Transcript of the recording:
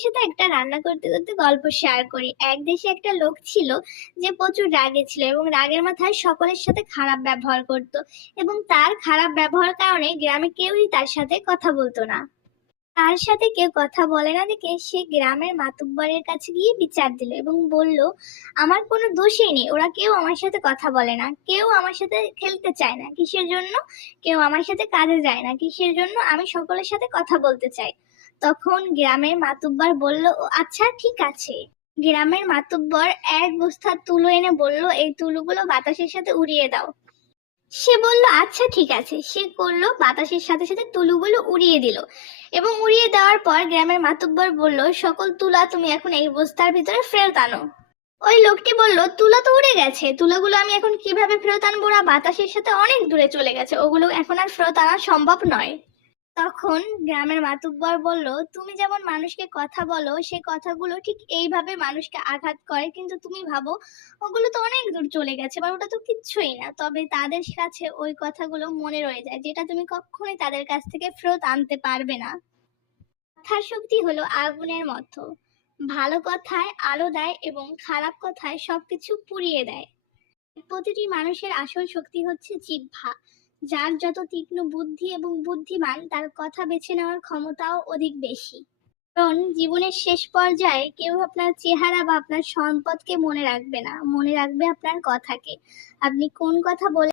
তোমাদের সাথে একটা রান্না করতে করতে গল্প শেয়ার করি। এক দেশে একটা লোক ছিল যে প্রচুর রাগী ছিল এবং রাগের মাথায় সকলের সাথে খারাপ ব্যবহার করত। এবং তার খারাপ ব্যবহারের কারণে গ্রামে কেউই তার সাথে কথা বলতো না। তার সাথে কেউ কথা বলে না দেখে সে গ্রামের মাতুব্বরের কাছে গিয়ে বিচার দিল এবং বলল, আমার কোনো দোষই নেই, ওরা কেউ আমার সাথে কথা বলে না, কেউ আমার সাথে খেলতে চায় না কিসের জন্য, কেউ আমার সাথে কাজে যায় না কিসের জন্য, আমি সকলের সাথে কথা বলতে চাই। তখন গ্রামের মাতুব্বর বলল, ও আচ্ছা ঠিক আছে। গ্রামের মাতুব্বর এক বস্তা তুলো এনে বলল, এই তুলোগুলো বাতাসের সাথে উড়িয়ে দাও। সে বলল আচ্ছা ঠিক আছে। সে করলো, বাতাসের সাথে সাথে তুলোগুলো উড়িয়ে দিল এবং উড়িয়ে দেওয়ার পর গ্রামের মাতুব্বর বলল, সকল তুলা তুমি এখন এই বস্তার ভিতরে ফেরত আনো। ওই লোকটি বলল, তুলা তো উড়ে গেছে, তুলাগুলো আমি এখন কিভাবে ফেরত আনবো? ওরা বাতাসের সাথে অনেক দূরে চলে গেছে, ওগুলো এখন আর ফেরত আনা সম্ভব নয়। তখন গ্রামের মাতুব্বর বলল, তুমি যেমন মানুষকে কথা বলো, সে কথাগুলো ঠিক এইভাবে মানুষকে আঘাত করে, কিন্তু তুমি ভাবো ওগুলো তো অনেক দূর চলে গেছে বা ওটা তো কিচ্ছুই না, তবে তাদের কাছে ওই কথাগুলো মনে রয়ে যায়, যেটা তুমি কখনোই তাদের কাছ থেকে ফেরত আনতে পারবে না। কথার শক্তি হলো আগুনের মতো, ভালো কথায় আলো দেয় এবং খারাপ কথায় সবকিছু পুড়িয়ে দেয়। প্রতিটি মানুষের আসল শক্তি হচ্ছে জিহ্বা। যার যত তীক্ষ্ণ বুদ্ধি এবং বুদ্ধিমান, তার কথা বেছে নেওয়ার ক্ষমতাও অধিক বেশি। কারণ জীবনের শেষ পর্যায়ে কেউ আপনার চেহারা বা আপনার সম্পদকে মনে রাখবে না, মনে রাখবে আপনার কথাকে। আপনি কোন কথা বলে